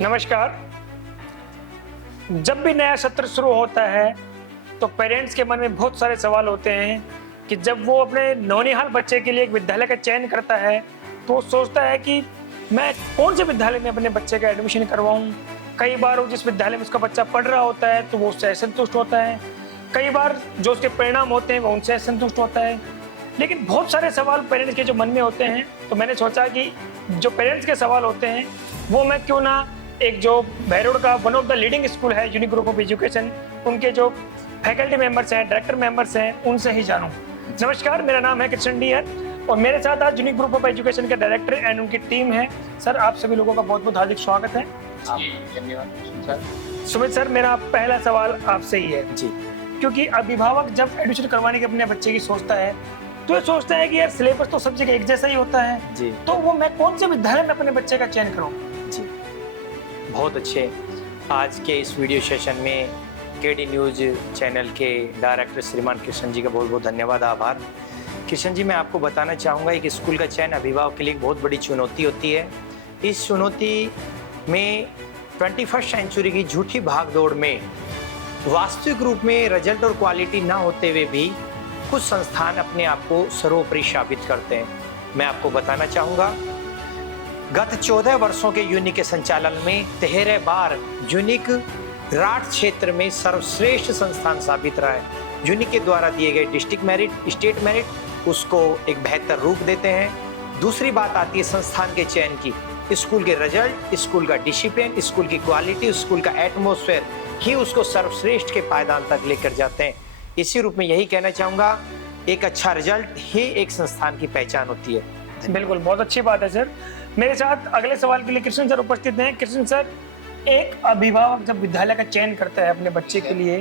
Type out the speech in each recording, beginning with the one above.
नमस्कार। जब भी नया सत्र शुरू होता है तो पेरेंट्स के मन में बहुत सारे सवाल होते हैं कि जब वो अपने नौनिहाल बच्चे के लिए एक विद्यालय का चयन करता है तो वो सोचता है कि मैं कौन से विद्यालय में अपने बच्चे का एडमिशन करवाऊं। कई बार वो जिस विद्यालय में उसका बच्चा पढ़ रहा होता है तो वो उससे असंतुष्ट होता है, कई बार जो उसके परिणाम होते हैं वो उनसे असंतुष्ट होता है। लेकिन बहुत सारे सवाल पेरेंट्स के जो मन में होते हैं, तो मैंने सोचा कि जो पेरेंट्स के सवाल होते हैं वो मैं क्यों ना एक जो बहरोड का one of the leading school है यूनिक ग्रुप ऑफ एजुकेशन, उनके जो फैकल्टी मेंबर्स हैं, डायरेक्टर मेंबर्स हैं, उनसे ही जानूं। नमस्कार, मेरा नाम है कृष्ण डीयर और मेरे साथ आज यूनिक ग्रुप ऑफ एजुकेशन के डायरेक्टर एंड उनकी टीम है। सर, आप सभी लोगों का बहुत बहुत हार्दिक स्वागत है। धन्यवाद सर। सुमित सर, मेरा पहला सवाल आपसे ही है जी, क्योंकि अभिभावक जब एडमिशन करवाने के अपने बच्चे की सोचता है तो ये सोचता है कि यार सिलेबस तो सब जगह एक जैसा ही होता है जी, तो वो मैं कौन से विद्यालय में अपने बच्चे का चयन करूँ जी। बहुत अच्छे। आज के इस वीडियो सेशन में केडी न्यूज़ चैनल के डायरेक्टर श्रीमान कृष्ण जी का बहुत बहुत धन्यवाद, आभार। कृष्ण जी, मैं आपको बताना चाहूँगा एक स्कूल का चयन अभिभावक के लिए एक बहुत बड़ी चुनौती होती है। इस चुनौती में 21st सेंचुरी की झूठी भागदौड़ में वास्तविक रूप में रिजल्ट और क्वालिटी ना होते हुए भी कुछ संस्थान अपने आप को सर्वोपरि साबित करते हैं। मैं आपको बताना चाहूँगा, गत 14 वर्षों के यूनिक के संचालन में 13 बार यूनिक राठ क्षेत्र में सर्वश्रेष्ठ संस्थान साबित रहा है। यूनिक के द्वारा दिए गए डिस्ट्रिक्ट मेरिट, स्टेट मेरिट, उसको एक बेहतर रूप देते हैं। दूसरी बात आती है संस्थान के चयन की। स्कूल के रिजल्ट, स्कूल का डिसिप्लिन, स्कूल की क्वालिटी, स्कूल का एटमॉस्फेयर ही उसको सर्वश्रेष्ठ के पायदान तक लेकर जाते हैं। इसी रूप में यही कहना चाहूँगा, एक अच्छा रिजल्ट ही एक संस्थान की पहचान होती है। बिल्कुल, बहुत अच्छी बात है सर। मेरे साथ अगले सवाल के लिए कृष्ण सर उपस्थित हैं। कृष्ण सर, एक अभिभावक जब विद्यालय का चयन करता है अपने बच्चे के लिए,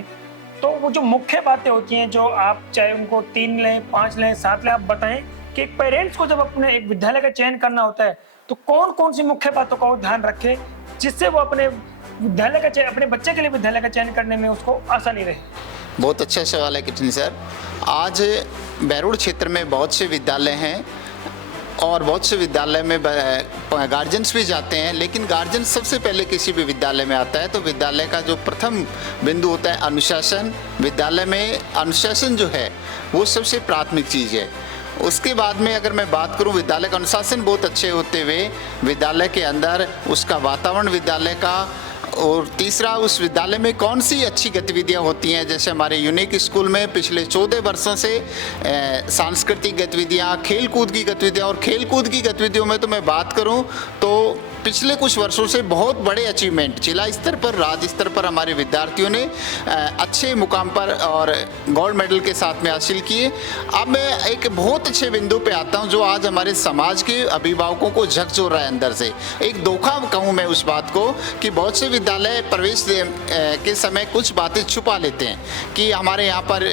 तो वो जो मुख्य बातें होती हैं, जो आप चाहे उनको 3 लें, 5 लें, 7 लें, आप बताएं कि एक पेरेंट्स को जब अपने एक विद्यालय का चयन करना होता है तो कौन कौन सी मुख्य बातों का वो ध्यान रखे जिससे वो अपने विद्यालय का चयन, अपने बच्चे के लिए विद्यालय का चयन करने में उसको आसानी रहे। बहुत अच्छा सवाल है कृष्ण सर। आज बहरोड क्षेत्र में बहुत से विद्यालय हैं और बहुत से विद्यालय में गार्जियंस भी जाते हैं, लेकिन गार्जियन सबसे पहले किसी भी विद्यालय में आता है तो विद्यालय का जो प्रथम बिंदु होता है अनुशासन। विद्यालय में अनुशासन जो है वो सबसे प्राथमिक चीज़ है। उसके बाद में अगर मैं बात करूं, विद्यालय का अनुशासन बहुत अच्छे होते हुए विद्यालय के अंदर उसका वातावरण विद्यालय का, और तीसरा उस विद्यालय में कौन सी अच्छी गतिविधियां होती हैं। जैसे हमारे यूनिक स्कूल में पिछले 14 वर्षों से सांस्कृतिक गतिविधियां, खेल कूद की गतिविधियां, और खेल कूद की गतिविधियों में तो मैं बात करूं तो पिछले कुछ वर्षों से बहुत बड़े अचीवमेंट जिला स्तर पर, राज्य स्तर पर हमारे विद्यार्थियों ने अच्छे मुकाम पर और गोल्ड मेडल के साथ में हासिल किए। अब मैं एक बहुत अच्छे बिंदु पे आता हूं जो आज हमारे समाज के अभिभावकों को झकझोर रहा है अंदर से। एक धोखा कहूं मैं उस बात को कि बहुत से विद्यालय प्रवेश के समय कुछ बातें छुपा लेते हैं कि हमारे यहाँ पर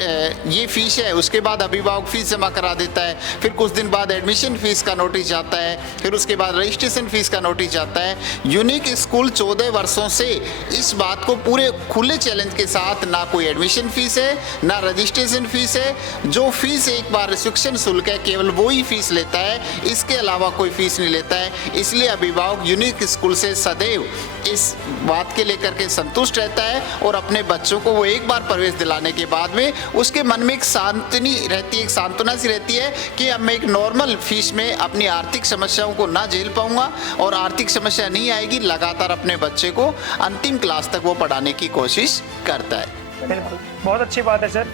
ये फीस है, उसके बाद अभिभावक फीस जमा करा देता है, फिर कुछ दिन बाद एडमिशन फीस का नोटिस आता है, फिर उसके बाद रजिस्ट्रेशन फीस का नोटिस जाता है। यूनिक स्कूल 14 वर्षों से इस बात को पूरे खुले चैलेंज के साथ, ना कोई एडमिशन फीस है ना रजिस्ट्रेशन फीस है। जो फीस एक बार शिक्षण शुल्क है केवल वो ही फीस लेता है, इसके अलावा कोई फीस नहीं लेता है। इसलिए अभिभावक यूनिक स्कूल से सदैव इस बात के लेकर के संतुष्ट रहता है और अपने बच्चों को वो एक बार प्रवेश दिलाने के बाद में उसके मन में एक शांति रहती है, एक सांत्वना सी रहती है कि अब मैं एक नॉर्मल फीस में अपनी आर्थिक समस्याओं को ना झेल पाऊंगा और आर्थिक समस्या नहीं आएगी। लगातार अपने बच्चे को अंतिम क्लास तक वो पढ़ाने की कोशिश करता है। बिल्कुल, बहुत अच्छी बात है सर।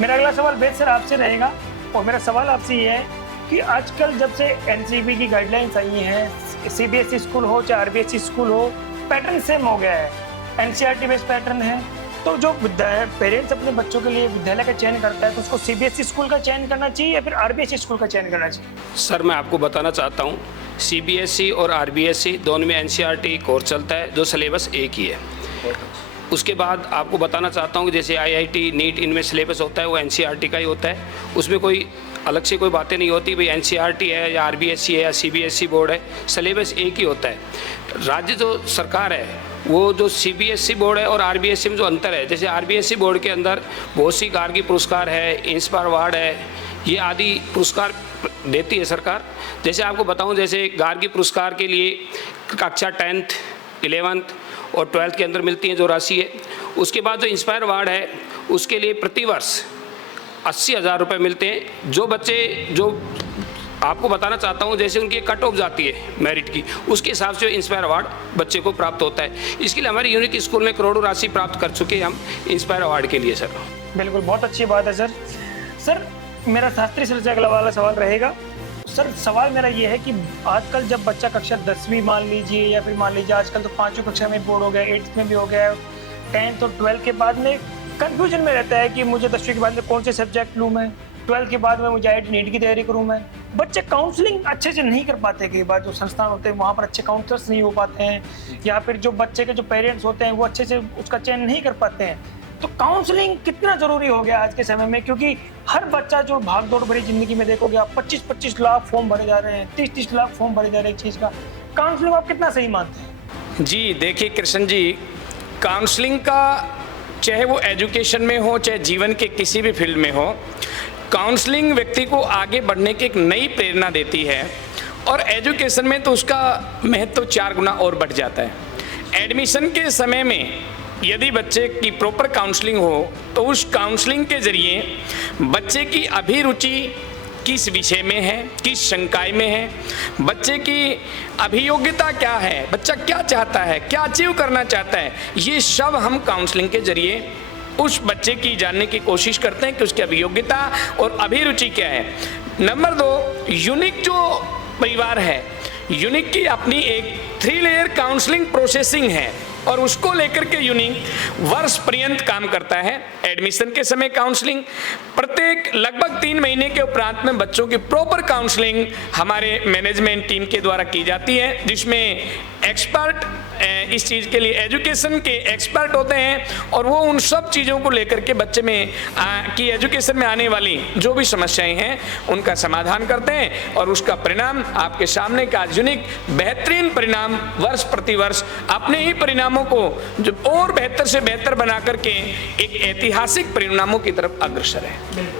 मेरा अगला सवाल वेद सर आपसे रहेगा और मेरा सवाल आपसे ये है कि आजकल जब से एनसीबी की गाइडलाइंस आई हैं, सीबीएसई स्कूल हो चाहे आरबीएसई स्कूल हो, पैटर्न सेम हो गया है, एनसीईआरटी बेस्ड पैटर्न है। तो जो पेरेंट्स अपने बच्चों के लिए विद्यालय का चयन करता है तो उसको सीबीएसई स्कूल का चयन करना चाहिए या फिर आरबीएसई स्कूल का चयन करना चाहिए? सर, मैं आपको बताना चाहता हूँ, सीबीएसई और आरबीएसई दोनों में एनसीईआरटी कोर्स चलता है, जो सिलेबस एक ही है। उसके बाद आपको बताना चाहता हूँ कि जैसे आईआईटी, नीट, इनमें सिलेबस होता है वो एनसीईआरटी का ही होता है। उसमें कोई अलग से कोई बातें नहीं होती भाई एनसीईआरटी है या आरबीएसई है या सीबीएसई बोर्ड है, सिलेबस एक ही होता है। राज्य जो सरकार है वो जो सीबीएसई बोर्ड है और आरबीएसई में जो अंतर है, जैसे आरबीएसई बोर्ड के अंदर बहुत सी गार्गी पुरस्कार है, इंस्पायर अवार्ड है, ये आदि पुरस्कार देती है सरकार। जैसे आपको बताऊं, जैसे गार्गी पुरस्कार के लिए कक्षा 10th 11th और 12th के अंदर मिलती हैं जो राशि है। उसके बाद जो इंस्पायर अवार्ड है उसके लिए प्रतिवर्ष 80,000 रुपये मिलते हैं। जो बच्चे जो आपको बताना चाहता हूँ, जैसे उनकी कट ऑफ जाती है मेरिट की, उसके हिसाब से इंस्पायर अवार्ड बच्चे को प्राप्त होता है। इसके लिए हमारे यूनिक स्कूल में करोड़ों राशि प्राप्त कर चुके हैं हम इंस्पायर अवार्ड के लिए। सर बिल्कुल, बहुत अच्छी बात है सर मेरा शास्त्री सर से अगला वाला सवाल रहेगा। सर सवाल मेरा ये है कि आजकल जब बच्चा कक्षा 10वीं मान लीजिए, या फिर मान लीजिए आजकल तो 5वीं कक्षा में बोर्ड हो गया, 8th में भी हो गया, 10th और 12th के बाद में कंफ्यूजन में रहता है कि मुझे 10वीं के बाद में कौन से सब्जेक्ट लूँ मैं, 12th के बाद में मुझे IIT नीट की तैयारी करूँ मैं। बच्चे काउंसलिंग अच्छे से नहीं कर पाते, कई बार जो संस्थान होते हैं वहाँ पर अच्छे काउंसलर्स नहीं हो पाते हैं, या फिर जो बच्चे के जो पेरेंट्स होते हैं वो अच्छे से उसका चयन नहीं कर पाते हैं। तो काउंसलिंग कितना जरूरी हो गया आज के समय में, क्योंकि हर बच्चा जो भागदौड़ भरी जिंदगी में देखोगे आप 25-25 लाख फॉर्म भरे जा रहे हैं, 30-30 लाख फॉर्म भरे जा रहे हैं एक चीज़ का। काउंसलिंग आप कितना सही मानते हैं? जी देखिए कृष्ण जी, काउंसलिंग का चाहे वो एजुकेशन में हो चाहे जीवन के किसी भी फील्ड में हो, काउंसलिंग व्यक्ति को आगे बढ़ने की एक नई प्रेरणा देती है, और एजुकेशन में तो उसका महत्व 4 गुना और बढ़ जाता है। एडमिशन के समय में यदि बच्चे की प्रॉपर काउंसलिंग हो तो उस काउंसलिंग के जरिए बच्चे की अभिरुचि किस विषय में है, किस संकाय में है, बच्चे की अभियोग्यता क्या है, बच्चा क्या चाहता है, क्या अचीव करना चाहता है, ये सब हम काउंसलिंग के जरिए उस बच्चे की जानने की कोशिश करते हैं कि उसकी अभियोग्यता और अभिरुचि क्या है। नंबर 2, यूनिक जो परिवार है, यूनिक की अपनी एक 3 लेयर काउंसलिंग प्रोसेसिंग है, और उसको लेकर के यूनिक वर्ष पर्यंत काम करता है। एडमिशन के समय काउंसलिंग, प्रत्येक लगभग 3 महीने के उपरांत में बच्चों की प्रॉपर काउंसलिंग हमारे मैनेजमेंट टीम के द्वारा की जाती है, जिसमें एक्सपर्ट इस चीज़ के लिए एजुकेशन के एक्सपर्ट होते हैं, और वो उन सब चीज़ों को लेकर के बच्चे में की एजुकेशन में आने वाली जो भी समस्याएं हैं उनका समाधान करते हैं, और उसका परिणाम आपके सामने का यूनिक बेहतरीन परिणाम वर्ष प्रति वर्ष अपने ही परिणामों को जो और बेहतर से बेहतर बना करके एक ऐतिहासिक परिणामों की तरफ अग्रसर है।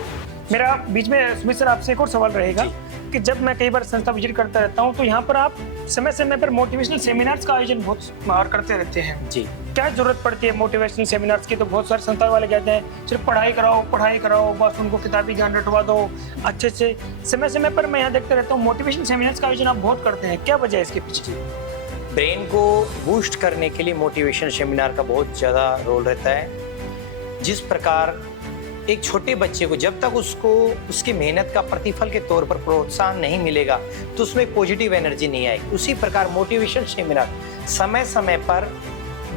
मेरा बीच में सुमित सर आपसे एक और सवाल रहेगा कि जब मैं कई बार संस्था विजिट करता रहता हूँ तो यहाँ पर आप समय समय पर मोटिवेशनल सेमिनार्स का आयोजन बहुत बार करते रहते हैं जी। क्या जरूरत पड़ती है मोटिवेशनल सेमिनार्स की? तो बहुत सारे संस्था वाले कहते हैं सिर्फ पढ़ाई कराओ, बस उनको किताबी ज्ञान रटवा दो अच्छे से। समय समय पर मैं यहाँ देखते रहता हूँ मोटिवेशनल सेमिनार्स का आयोजन आप बहुत करते हैं, क्या वजह है इसके पीछे? ब्रेन को बूस्ट करने के लिए मोटिवेशन सेमिनार का बहुत ज़्यादा रोल रहता है। जिस प्रकार एक छोटे बच्चे को जब तक उसको उसकी मेहनत का प्रतिफल के तौर पर प्रोत्साहन नहीं मिलेगा तो उसमें पॉजिटिव एनर्जी नहीं आएगी, उसी प्रकार मोटिवेशन सेमिनार समय समय पर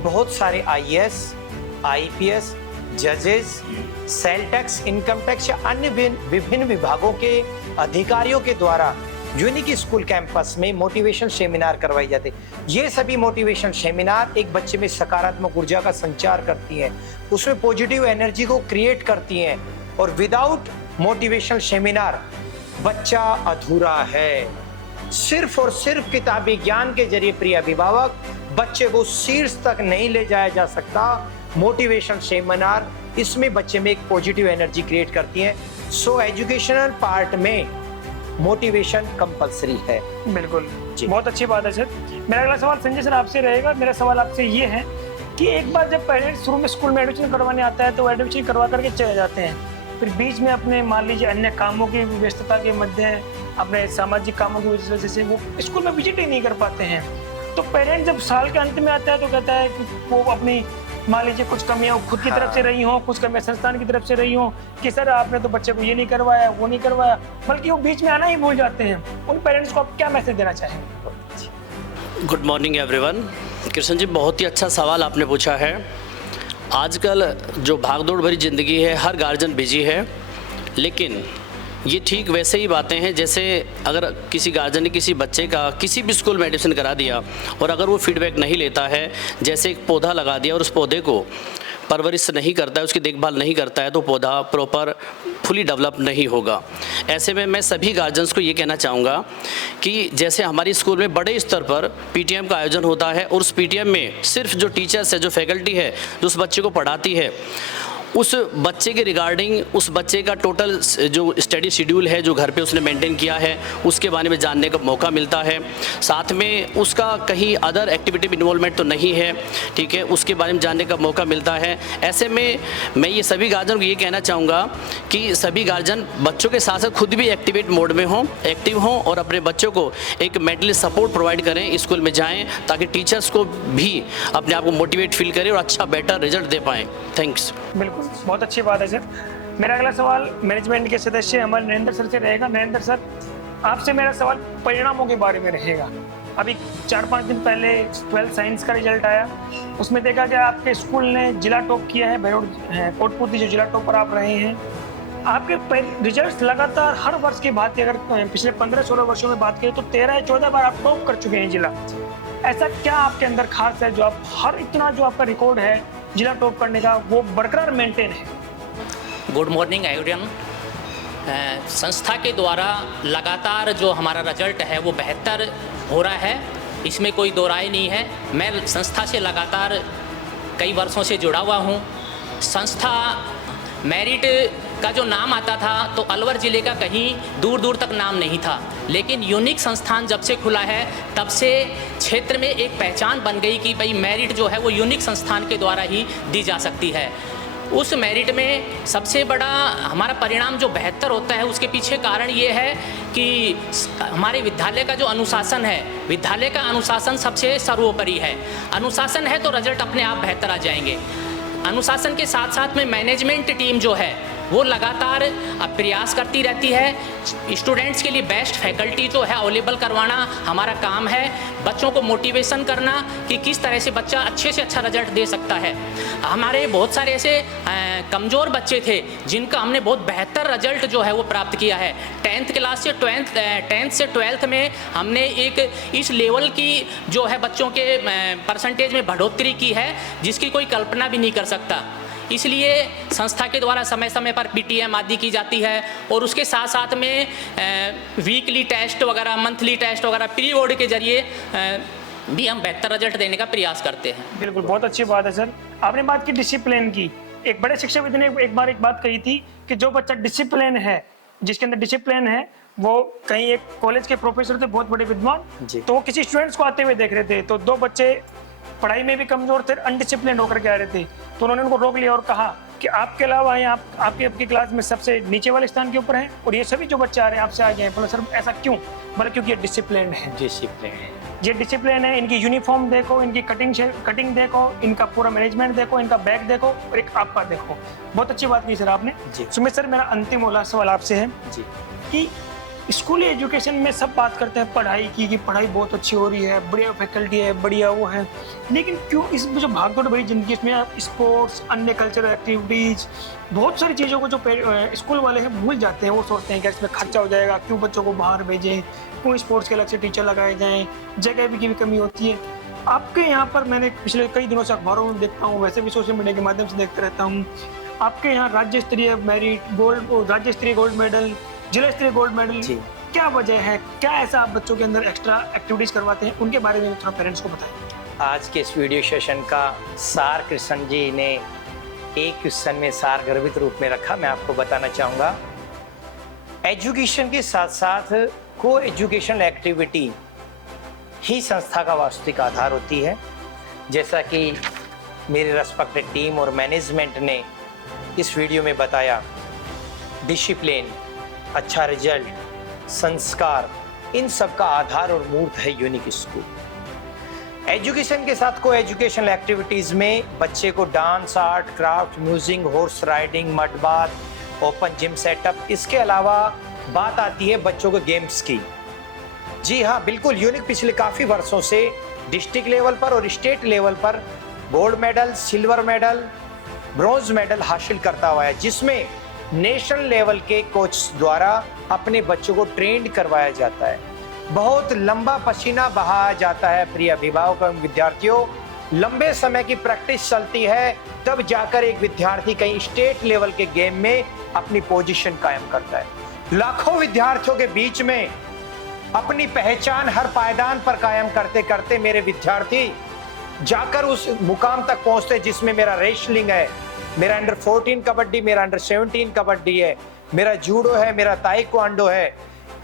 बहुत सारे IAS, IPS, जजेस, सेल टैक्स, इनकम टैक्स या अन्य विभिन्न विभागों के अधिकारियों के द्वारा यूनिक स्कूल कैंपस में मोटिवेशन सेमिनार करवाई जाती है। ये सभी मोटिवेशन सेमिनार एक बच्चे में सकारात्मक ऊर्जा का संचार करती हैं, उसमें पॉजिटिव एनर्जी को क्रिएट करती हैं, और विदाउट मोटिवेशन सेमिनार बच्चा अधूरा है। सिर्फ और सिर्फ किताबी ज्ञान के जरिए प्रिय अभिभावक बच्चे को शीर्ष तक नहीं ले जाया जा सकता। मोटिवेशन सेमिनार इसमें बच्चे में एक पॉजिटिव एनर्जी क्रिएट करती है। सो एजुकेशनल पार्ट में मोटिवेशन कंपलसरी है। बिल्कुल, बहुत अच्छी बात है सर। मेरा अगला सवाल संजय सर आपसे रहेगा। मेरा सवाल आपसे ये है कि एक बार जब पेरेंट्स शुरू में स्कूल में एडमिशन करवाने आता है तो एडमिशन करवा करके चले जाते हैं, फिर बीच में अपने मान लीजिए अन्य कामों की व्यस्तता के मध्य अपने सामाजिक कामों की वजह से वो स्कूल में विजिट ही नहीं कर पाते हैं। तो पेरेंट्स जब साल के अंत में आता है तो कहता है कि वो अपनी मान लीजिए कुछ कमियां खुद की तरफ से रही हों, कुछ कमियां संस्थान की तरफ से रही हों कि सर आपने तो बच्चे को ये नहीं करवाया, वो नहीं करवाया, बल्कि वो बीच में आना ही भूल जाते हैं। उन पेरेंट्स को आप क्या मैसेज देना चाहेंगे? Good morning everyone. Krishna ji, बहुत ही अच्छा सवाल आपने पूछा है। आजकल जो भागदौड़ भरी ज़िंदगी है, हर गार्जियन बिजी है, लेकिन ये ठीक वैसे ही बातें हैं जैसे अगर किसी गार्जियन ने किसी बच्चे का किसी भी स्कूल में एडमिशन करा दिया और अगर वो फीडबैक नहीं लेता है, जैसे एक पौधा लगा दिया और उस पौधे को परवरिश नहीं करता है, उसकी देखभाल नहीं करता है, तो पौधा प्रॉपर फुली डेवलप नहीं होगा। ऐसे में मैं सभी गार्जियंस को ये कहना चाहूँगा कि जैसे हमारी स्कूल में बड़े स्तर पर PTM का आयोजन होता है और उस PTM में सिर्फ जो टीचर्स है, जो फैकल्टी है, जो उस बच्चे को पढ़ाती है, उस बच्चे के रिगार्डिंग, उस बच्चे का टोटल जो स्टडी शेड्यूल है जो घर पे उसने मेंटेन किया है उसके बारे में जानने का मौका मिलता है। साथ में उसका कहीं अदर एक्टिविटी में इन्वॉल्वमेंट तो नहीं है, ठीक है, उसके बारे में जानने का मौका मिलता है। ऐसे में मैं ये सभी गार्जियन को ये कहना चाहूँगा कि सभी गार्जियन बच्चों के साथ साथ खुद भी एक्टिवेट मोड में हों, एक्टिव हों और अपने बच्चों को एक मेंटली सपोर्ट प्रोवाइड करें, स्कूल में जाएं ताकि टीचर्स को भी अपने आप को मोटिवेट फील करें और अच्छा बेटर रिजल्ट दे पाएँ। थैंक्स। बिल्कुल, बहुत अच्छी बात है सर। मेरा अगला सवाल मैनेजमेंट के सदस्य हमारे नरेंद्र सर से रहेगा। नरेंद्र सर, आपसे मेरा सवाल परिणामों के बारे में रहेगा। अभी 4-5 दिन पहले 12th साइंस का रिजल्ट आया, उसमें देखा गया आपके स्कूल ने जिला टॉप किया है, बेरोड कोटपुतली जो जिला टॉपर आप रहे हैं। आपके रिजल्ट्स लगातार हर वर्ष की बात की अगर पिछले 15-16 वर्षों में बात करें तो 13 या 14 बार आप टॉप कर चुके हैं जिला। ऐसा क्या आपके अंदर खास है जो आप हर इतना जो आपका रिकॉर्ड है जिला टॉप करने का वो बरकरार मेंटेन है? Good morning everyone. संस्था के द्वारा लगातार जो हमारा रिजल्ट है वो बेहतर हो रहा है, इसमें कोई दो राय नहीं है। मैं संस्था से लगातार कई वर्षों से जुड़ा हुआ हूँ। संस्था मेरिट का जो नाम आता था तो अलवर ज़िले का कहीं दूर दूर तक नाम नहीं था, लेकिन यूनिक संस्थान जब से खुला है तब से क्षेत्र में एक पहचान बन गई कि भाई मेरिट जो है वो यूनिक संस्थान के द्वारा ही दी जा सकती है। उस मेरिट में सबसे बड़ा हमारा परिणाम जो बेहतर होता है उसके पीछे कारण ये है कि हमारे विद्यालय का जो अनुशासन है, विद्यालय का अनुशासन सबसे सर्वोपरि है। अनुशासन है तो रिजल्ट अपने आप बेहतर आ जाएंगे। अनुशासन के साथ साथ में मैनेजमेंट टीम जो है वो लगातार प्रयास करती रहती है। स्टूडेंट्स के लिए बेस्ट फैकल्टी जो है अवेलेबल करवाना हमारा काम है। बच्चों को मोटिवेशन करना कि किस तरह से बच्चा अच्छे से अच्छा रिजल्ट दे सकता है। हमारे बहुत सारे ऐसे कमज़ोर बच्चे थे जिनका हमने बहुत बेहतर रिजल्ट जो है वो प्राप्त किया है। 10th क्लास से 10th से 12th में हमने एक इस लेवल की जो है बच्चों के परसेंटेज में बढ़ोतरी की है जिसकी कोई कल्पना भी नहीं कर सकता। इसलिए संस्था के द्वारा समय समय पर पीटीएम आदि की जाती है और उसके साथ साथ में वीकली टेस्ट वगैरह, मंथली टेस्ट वगैरह, प्री बोर्ड के जरिए भी हम बेहतर रिजल्ट देने का प्रयास करते हैं। बिल्कुल, बहुत अच्छी बात है सर। आपने बात की डिसिप्लिन की। एक बड़े शिक्षकविद ने एक बात कही थी कि जो बच्चा डिसिप्लिन है, जिसके अंदर डिसिप्लिन है, वो कहीं एक कॉलेज के प्रोफेसर थे बहुत बड़े विद्वान, तो वो किसी स्टूडेंट्स को आते हुए देख रहे थे तो 2 बच्चे पढ़ाई में भी कमजोर थे, अनडिसिप्लिन होकर के आ रहे थे, तो उन्होंने उनको रोक लिया और कहा कि आपके अलावा यहाँ आपकी क्लास में सबसे नीचे वाले स्थान के ऊपर हैं और ये सभी जो बच्चे आ रहे हैं आपसे आगे हैं। बोला सर ऐसा क्यों? बोला क्योंकि ये डिसिप्लिन है। ये डिसिप्लिन है। इनकी यूनिफॉर्म देखो, इनकी कटिंग देखो, इनका पूरा मैनेजमेंट देखो, इनका बैग देखो और एक आपका देखो। बहुत अच्छी बात की सर आपने। सुमित सर, मेरा अंतिम वाला सवाल आपसे है कि स्कूली एजुकेशन में सब बात करते हैं पढ़ाई की कि पढ़ाई बहुत अच्छी हो रही है, बढ़िया फैकल्टी है, बढ़िया वो है, लेकिन क्यों इस जो भागदौड़ भरी जिंदगी इसमें स्पोर्ट्स, अन्य कल्चरल एक्टिविटीज़, बहुत सारी चीज़ों को जो स्कूल वाले हैं भूल जाते हैं। वो सोचते हैं कि इसमें खर्चा हो जाएगा, क्यों बच्चों को बाहर भेजें, क्यों स्पोर्ट्स के अलग से टीचर लगाए जाएँ, जगह की भी कमी होती है। आपके यहाँ पर मैंने पिछले कई दिनों से अखबारों में देखता हूँ, वैसे भी सोशल मीडिया के माध्यम से देखते रहता हूँ, आपके यहाँ राज्य स्तरीय मेरिट, राज्य स्तरीय गोल्ड मेडल, जिला स्तरीय गोल्ड मेडल, क्या वजह है? क्या ऐसा आप बच्चों के अंदर एक्स्ट्रा एक्टिविटीज करवाते हैं? उनके बारे में थोड़ा पेरेंट्स को बताएं। आज के इस वीडियो सेशन का सार कृष्ण जी ने एक क्वेश्चन में सार गर्भित रूप में रखा। मैं आपको बताना चाहूँगा, एजुकेशन के साथ साथ को एजुकेशनल एक्टिविटी ही संस्था का वास्तविक आधार होती है। जैसा कि मेरे रेस्पेक्टेड टीम और मैनेजमेंट ने इस वीडियो में बताया, डिसिप्लिन, अच्छा रिजल्ट, संस्कार, इन सब का आधार और मूर्त है यूनिक स्कूल। एजुकेशन के साथ को एजुकेशनल एक्टिविटीज में बच्चे को dance, art, craft, music, horse riding, mud bath, open gym setup, इसके अलावा बात आती है बच्चों के गेम्स की। जी हाँ, बिल्कुल यूनिक पिछले काफ़ी वर्षों से डिस्ट्रिक्ट लेवल पर और स्टेट लेवल पर gold medal, silver medal, bronze medal हासिल करता हुआ है, जिसमें नेशनल लेवल के कोच द्वारा अपने बच्चों को ट्रेंड करवाया जाता है। बहुत लंबा पसीना बहाया जाता है प्रिय अभिभावकों एवं विद्यार्थियों। लंबे समय की प्रैक्टिस चलती है, तब जाकर एक विद्यार्थी कहीं स्टेट लेवल के गेम में अपनी पोजीशन कायम करता है। लाखों विद्यार्थियों के बीच में अपनी पहचान हर पायदान पर कायम करते करते मेरे विद्यार्थी जाकर उस मुकाम तक पहुंचते जिसमें मेरा रेसलिंग है, मेरा अंडर 14 कबड्डी, मेरा अंडर 17 कबड्डी है, मेरा जूडो है, मेरा ताइक्वांडो है,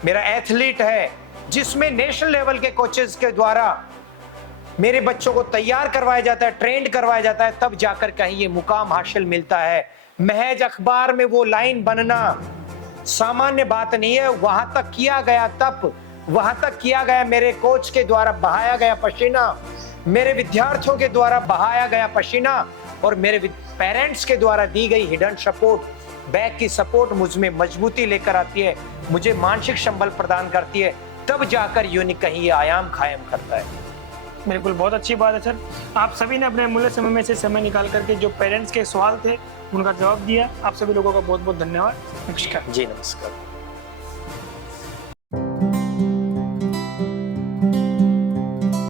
मेरा एथलीट है, जिसमें नेशनल लेवल के कोचेस के द्वारा मेरे बच्चों को तैयार करवाया जाता है, ट्रेंड करवाया जाता है, तब जाकर कहीं ये मुकाम हासिल मिलता है। महज अखबार में वो लाइन बनना सामान्य बात नहीं है, वहां तक किया गया तप, वहां तक किया गया मेरे कोच के द्वारा बहाया गया पसीना, मेरे विद्यार्थियों के द्वारा बहाया गया पसीना और मेरे पेरेंट्स के द्वारा दी गई हिडन सपोर्ट, बैक की सपोर्ट मुझ में मजबूती लेकर आती है, मुझे मानसिक संबल प्रदान करती है, तब जाकर यूनिक कहीं ये आयाम कायम करता है। बिल्कुल, बहुत अच्छी बात है सर। आप सभी ने अपने अमूल्य समय में से समय निकाल करके जो पेरेंट्स के सवाल थे उनका जवाब दिया। आप सभी लोगों का बहुत बहुत धन्यवाद। नमस्कार। जी नमस्कार।